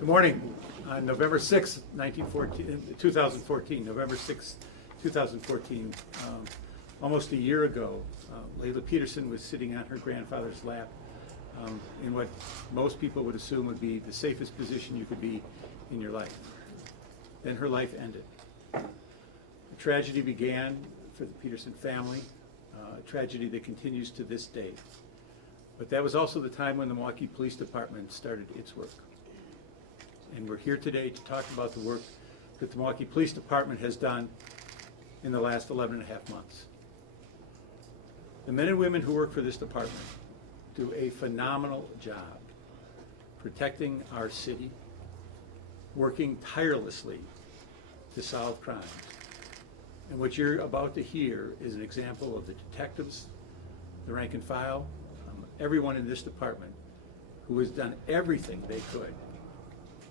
Good morning. On November 6, 2014, November 6, 2014, almost a year ago, Laylah Petersen was sitting on her grandfather's lap in what most people would assume would be the safest position you could be in your life. Then her life ended. A tragedy began for the Petersen family, a tragedy that continues to this day. But that was also the time when the Milwaukee Police Department started its work. And we're here today to talk about the work that the Milwaukee Police Department has done in the last 11 and a half months. The men and women who work for this department do a phenomenal job protecting our city, working tirelessly to solve crimes. And what you're about to hear is an example of the detectives, the rank and file, everyone in this department who has done everything they could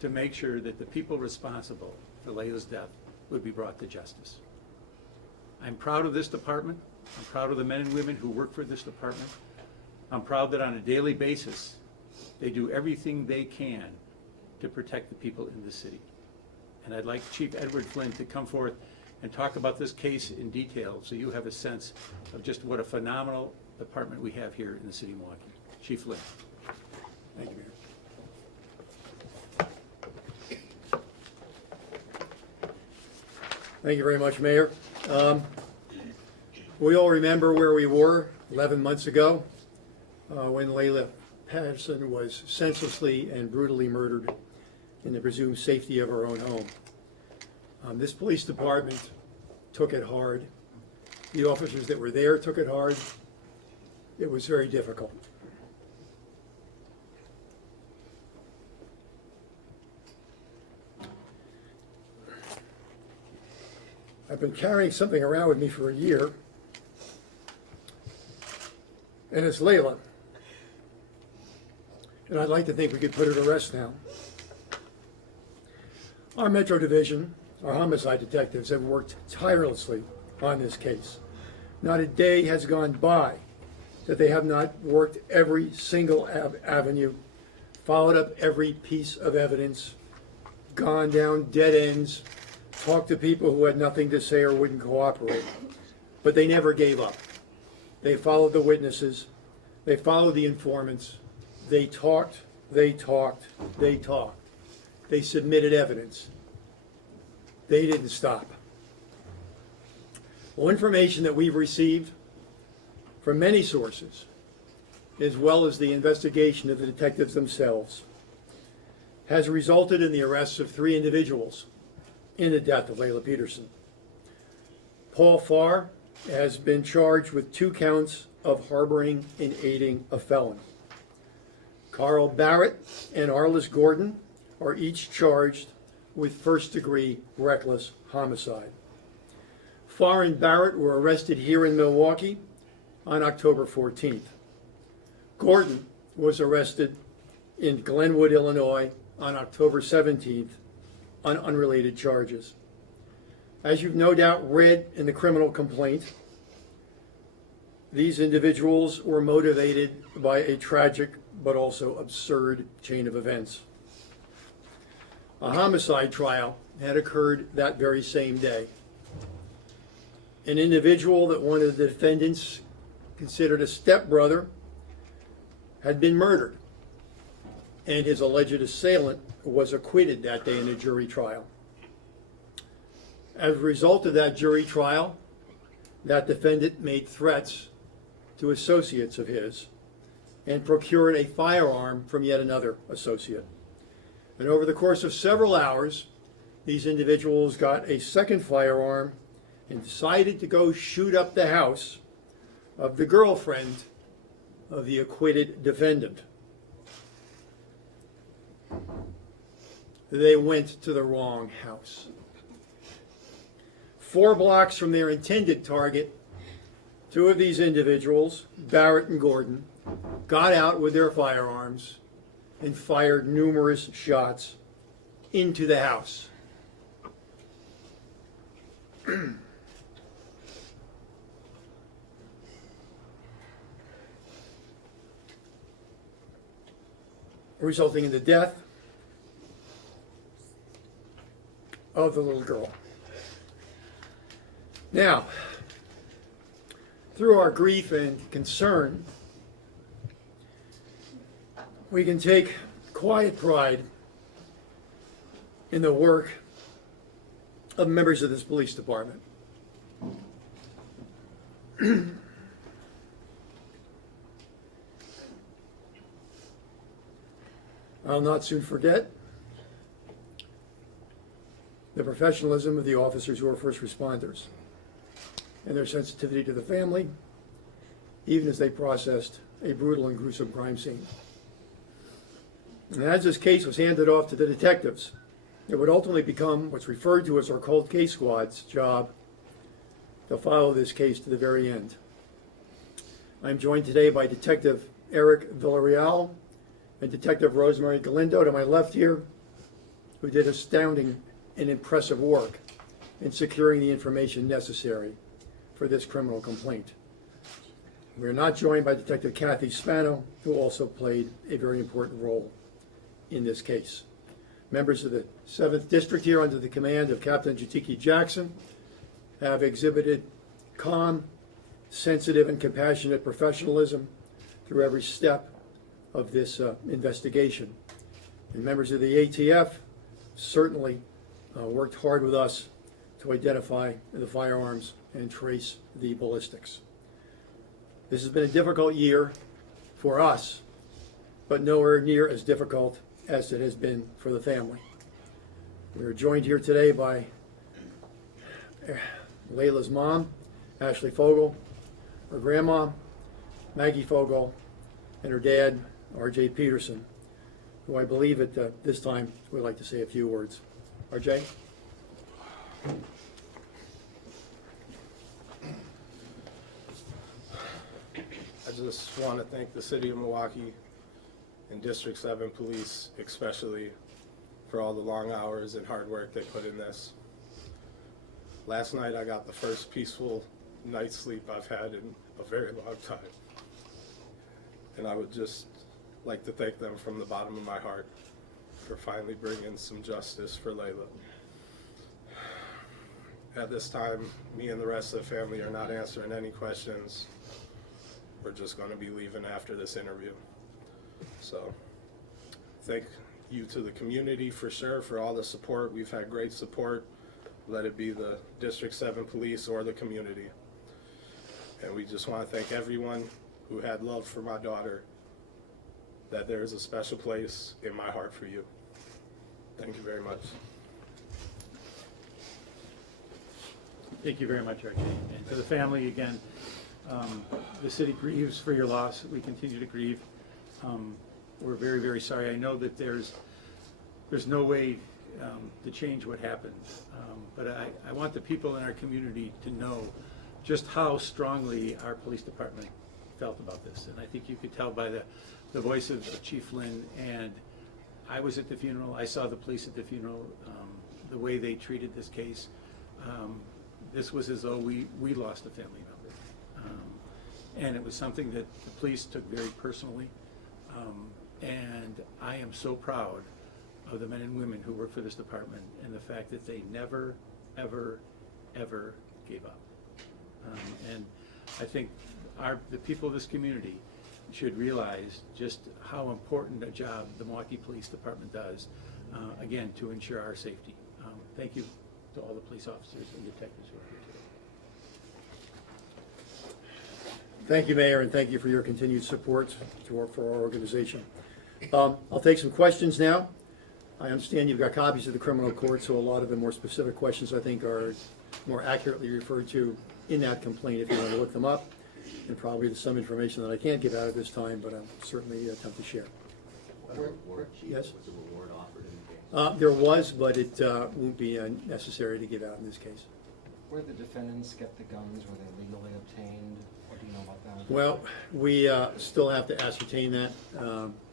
to make sure that the people responsible for Laylah's death would be brought to justice. I'm proud of this department. I'm proud of the men and women who work for this department. I'm proud that on a daily basis, they do everything they can to protect the people in this city. And I'd like Chief Edward Flynn to come forth and talk about this case in detail so you have a sense of just what a phenomenal department we have here in the city of Milwaukee. Chief Flynn. Thank you, Mayor. Thank you very much, Mayor. We all remember where we were 11 months ago when Laylah Petersen was senselessly and brutally murdered in the presumed safety of her own home. This police department took it hard. The officers that were there took it hard. It was very difficult. I've been carrying something around with me for a year, and it's Laylah. And I'd like to think we could put her to rest now. Our Metro Division, our homicide detectives, have worked tirelessly on this case. Not a day has gone by that they have not worked every single avenue, followed up every piece of evidence, gone down dead ends, talked to people who had nothing to say or wouldn't cooperate. But they never gave up. They followed the witnesses. They followed the informants. They talked, they talked, they talked. They submitted evidence. They didn't stop. Well, information that we've received from many sources, as well as the investigation of the detectives themselves, has resulted in the arrests of 3 individuals in the death of Laylah Petersen. Paul Farr has been charged with 2 counts of harboring and aiding a felon. Carl Barrett and Arliss Gordon are each charged with first-degree reckless homicide. Farr and Barrett were arrested here in Milwaukee on October 14th. Gordon was arrested in Glenwood, Illinois on October 17th on unrelated charges. As you've no doubt read in the criminal complaint, these individuals were motivated by a tragic but also absurd chain of events. A homicide trial had occurred that very same day. An individual that one of the defendants considered a stepbrother had been murdered, and his alleged assailant was acquitted that day in a jury trial. As a result of that jury trial, that defendant made threats to associates of his and procured a firearm from yet another associate. And over the course of several hours, these individuals got a second firearm and decided to go shoot up the house of the girlfriend of the acquitted defendant. They went to the wrong house. 4 blocks from their intended target, 2 of these individuals, Barrett and Gordon, got out with their firearms and fired numerous shots into the house. Resulting in the death of the little girl. Now, through our grief and concern, we can take quiet pride in the work of members of this police department. I'll not soon forget the professionalism of the officers who are first responders and their sensitivity to the family, even as they processed a brutal and gruesome crime scene. And as this case was handed off to the detectives, it would ultimately become what's referred to as our cold case squad's job to follow this case to the very end. I'm joined today by Detective Eric Villarreal and Detective Rosemary Galindo to my left here, who did astounding and impressive work in securing the information necessary for this criminal complaint. We are not joined by Detective Kathy Spano, who also played a very important role in this case. Members of the 7th District here under the command of Captain Jatiki Jackson have exhibited calm, sensitive, and compassionate professionalism through every step of this investigation. And members of the ATF certainly worked hard with us to identify the firearms and trace the ballistics. This has been a difficult year for us, but nowhere near as difficult as it has been for the family. We are joined here today by Laylah's mom, Ashley Fogel, her grandma, Maggie Fogel, and her dad, R.J. Petersen, who I believe at this time would like to say a few words. R.J.? I just want to thank the City of Milwaukee and District 7 Police especially for all the long hours and hard work they put in this. Last night I got the first peaceful night's sleep I've had in a very long time. And I would just like to thank them from the bottom of my heart for finally bringing some justice for Laylah. At this time, me and the rest of the family are not answering any questions. We're just going to be leaving after this interview. So, thank you to the community for sure for all the support. We've had great support, let it be the District 7 Police or the community. And we just want to thank everyone who had love for my daughter, that there is a special place in my heart for you. Thank you very much. Thank you very much, R.J. And to the family, again, the city grieves for your loss. We continue to grieve. We're very, very sorry. I know that there's no way to change what happened, but I want the people in our community to know just how strongly our police department felt about this. And I think you could tell by the voice of Chief Flynn, and I was at the funeral. I saw the police at the funeral, the way they treated this case. This was as though we lost a family member. And it was something that the police took very personally. And I am so proud of the men and women who work for this department and the fact that they never, ever, ever gave up. And I think the people of this community should realize just how important a job the Milwaukee Police Department does, again, to ensure our safety. Thank you to all the police officers and detectives who are here today. Thank you, Mayor, and thank you for your continued support for our organization. I'll take some questions now. I understand you've got copies of the criminal court, so a lot of the more specific questions I think are more accurately referred to in that complaint if you want to look them up, and probably there's some information that I can't give out at this time, but I'll certainly attempt to share. Yes? Was a reward offered in the case? There was, but it won't be necessary to give out in this case. Where did the defendants get the guns? Were they legally obtained? What do you know about that? Well, we still have to ascertain that,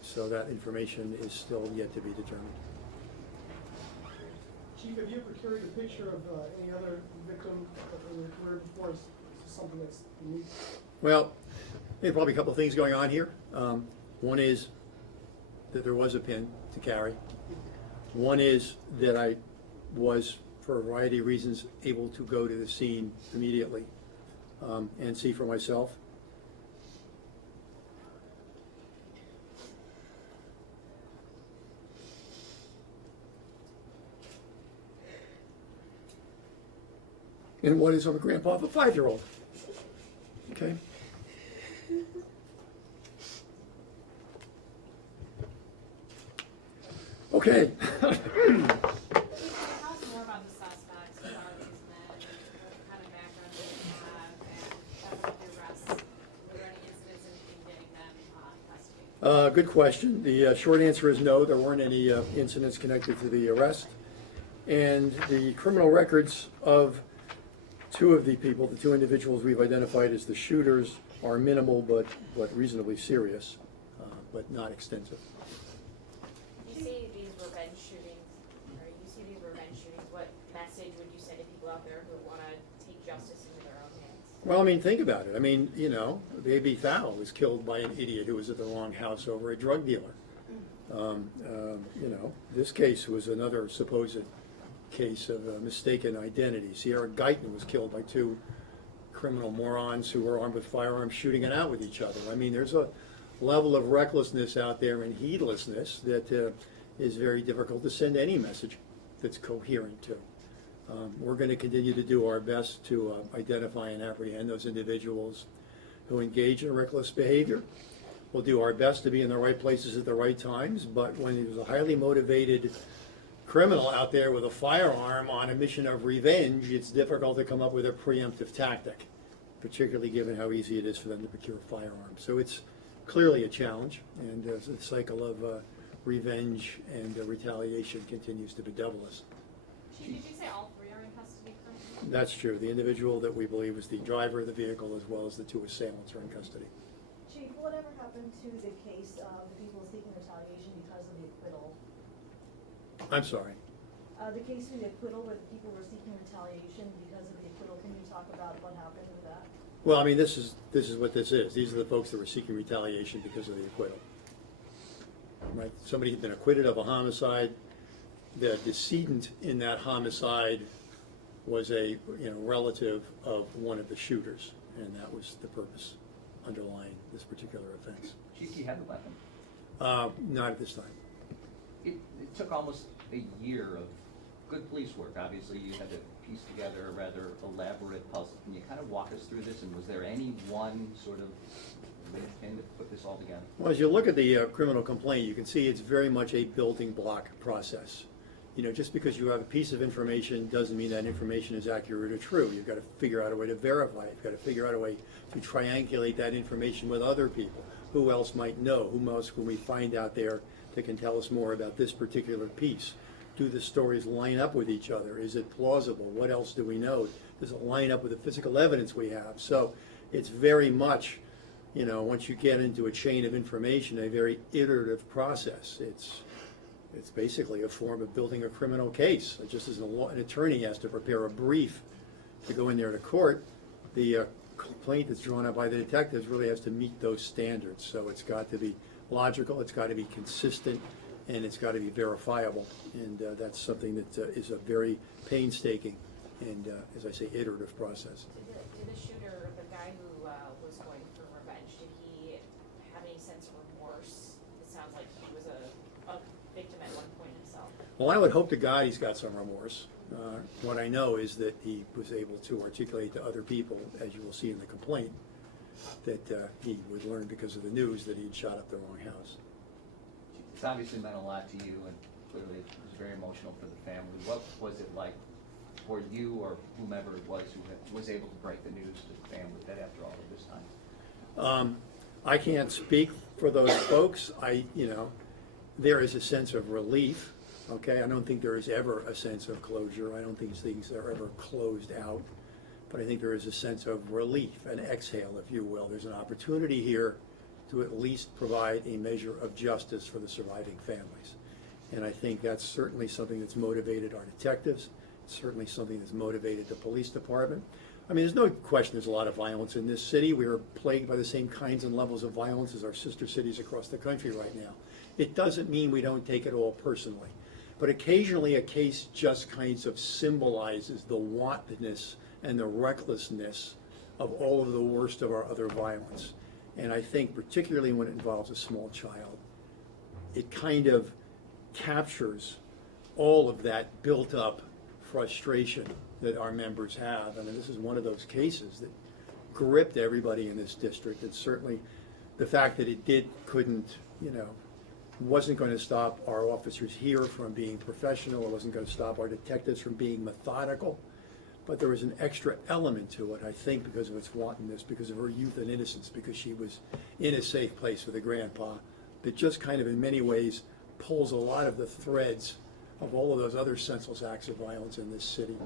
so that information is still yet to be determined. Chief, have you ever carried a picture of any other victim in your career before? Is this something that's unique? Well, there are probably a couple of things going on here. One is that there was a pin to carry. One is that I was for a variety of reasons, able to go to the scene immediately and see for myself. And what is I'm a grandpa of a 5-year-old. Okay. Okay. Tell us more about the suspects, who are these men, what kind of background do they have, and with the arrests, were there any incidents in getting them custody? Good question. The short answer is no, there weren't any incidents connected to the arrest. And the criminal records of two of the people, the two individuals we've identified as the shooters, are minimal but reasonably serious, but not extensive. You see these revenge shootings, what message would you send to people out there who want to take justice into their own hands? Well, I mean, think about it. I mean, you know, Baby Thao was killed by an idiot who was at the wrong house over a drug dealer. You know, this case was another supposed case of mistaken identity. Sierra Guyton was killed by two criminal morons who were armed with firearms shooting it out with each other. I mean, there's a level of recklessness out there and heedlessness that is very difficult to send any message that's coherent to. We're going to continue to do our best to identify and apprehend those individuals who engage in reckless behavior. We'll do our best to be in the right places at the right times, but when there's a highly motivated criminal out there with a firearm on a mission of revenge, it's difficult to come up with a preemptive tactic, particularly given how easy it is for them to procure firearms. So it's clearly a challenge, and the cycle of revenge and retaliation continues to bedevil us. Chief, did you say all three are in custody currently? That's true. The individual that we believe was the driver of the vehicle, as well as the two assailants, are in custody. Chief, whatever happened to the case of the people seeking retaliation because of the acquittal? I'm sorry. The case of the acquittal where the people were seeking retaliation because of the acquittal, can you talk about what happened with that? Well, I mean, this is what this is. These are the folks that were seeking retaliation because of the acquittal. Right? Somebody had been acquitted of a homicide. The decedent in that homicide was a relative of one of the shooters, and that was the purpose underlying this particular offense. Chief, do you have the weapon? Not at this time. It took almost a year of good police work. Obviously, you had to piece together a rather elaborate puzzle. Can you kind of walk us through this, and was there any one sort of linchpin that put this all together? Well, as you look at the criminal complaint, you can see it's very much a building block process. You know, just because you have a piece of information doesn't mean that information is accurate or true. You've got to figure out a way to verify it. You've got to figure out a way to triangulate that information with other people. Who else might know? Who else can we find out there that can tell us more about this particular piece? Do the stories line up with each other? Is it plausible? What else do we know? Does it line up with the physical evidence we have? So it's very much, you know, once you get into a chain of information, a very iterative process. It's basically a form of building a criminal case. Just as an attorney has to prepare a brief to go in there to court, the complaint that's drawn up by the detectives really has to meet those standards. So it's got to be logical, it's got to be consistent, and it's got to be verifiable. And that's something that is a very painstaking and, as I say, iterative process. Did the shooter, the guy who was going for revenge, did he have any sense of remorse? It sounds like he was a victim at one point himself. Well, I would hope to God he's got some remorse. What I know is that he was able to articulate to other people, as you will see in the complaint, that he would learn because of the news that he'd shot up the wrong house. It's obviously meant a lot to you, and clearly it was very emotional for the family. What was it like for you or whomever it was who was able to break the news to the family that after all of this time? I can't speak for those folks. There is a sense of relief. Okay, I don't think there is ever a sense of closure. I don't think things are ever closed out. But I think there is a sense of relief, an exhale, if you will. There's an opportunity here to at least provide a measure of justice for the surviving families. And I think that's certainly something that's motivated our detectives. It's certainly something that's motivated the police department. I mean, there's no question there's a lot of violence in this city. We are plagued by the same kinds and levels of violence as our sister cities across the country right now. It doesn't mean we don't take it all personally. but occasionally a case just kind of symbolizes the wantonness and the recklessness of all of the worst of our other violence. And I think particularly when it involves a small child, it kind of captures all of that built-up frustration that our members have. I mean, this is one of those cases that gripped everybody in this district, and certainly the fact that it couldn't, wasn't going to stop our officers here from being professional, it wasn't going to stop our detectives from being methodical, but there was an extra element to it, I think, because of its wantonness, because of her youth and innocence, because she was in a safe place with a grandpa, that just kind of in many ways pulls a lot of the threads of all of those other senseless acts of violence in this city